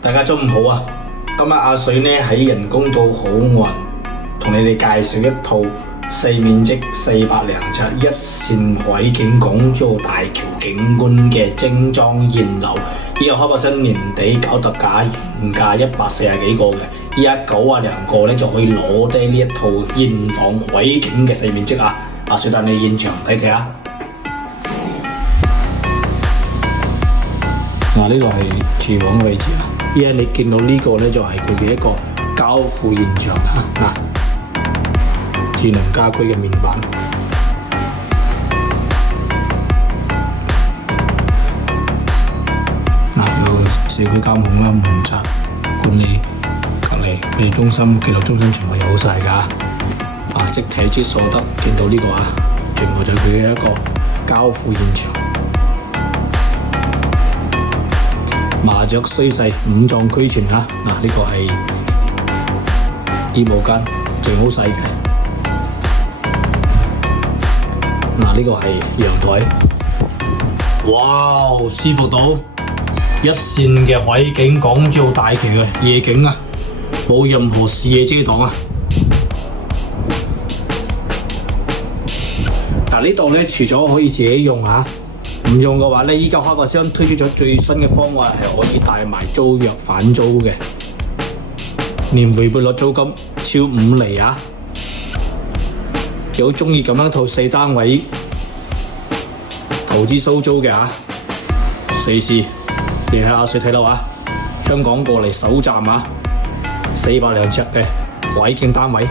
大家中午好啊！今日阿水呢喺人工島好岸同你哋介紹一套細面積407一線海景港珠澳大橋景觀嘅精裝現樓。呢個開發商年底搞特價，原價140幾個嘅，依家90零個呢就可以攞低呢一套現房海景嘅細面積啊！阿水帶你現場睇睇啊！呢度係廚房位置啊！依家你見到呢個呢，就係佢嘅一個交付現場啊！智能家居嘅面板，有社區監控啦、門閘管理、隔離庇護中心、記錄中心全部有晒㗎！即睇即所得，見到呢個啊，全部就係佢嘅一個交付現場。麻雀雖細，五臟俱全啊！呢個係衣帽間，淨好細嘅。呢個係陽台，哇，舒服到一線嘅海景港珠澳大橋嘅夜景啊，冇任何視野遮擋啊！呢度呢，除咗可以自己用啊。唔用嘅話呢，依家開發商推出咗最新嘅方案，係可以帶埋租約返租嘅，年回報率租金超5厘啊！有中意咁樣一套細單位投資收租嘅隨時聯繫阿水睇樓啊！香港過嚟首站400零尺嘅海景單位。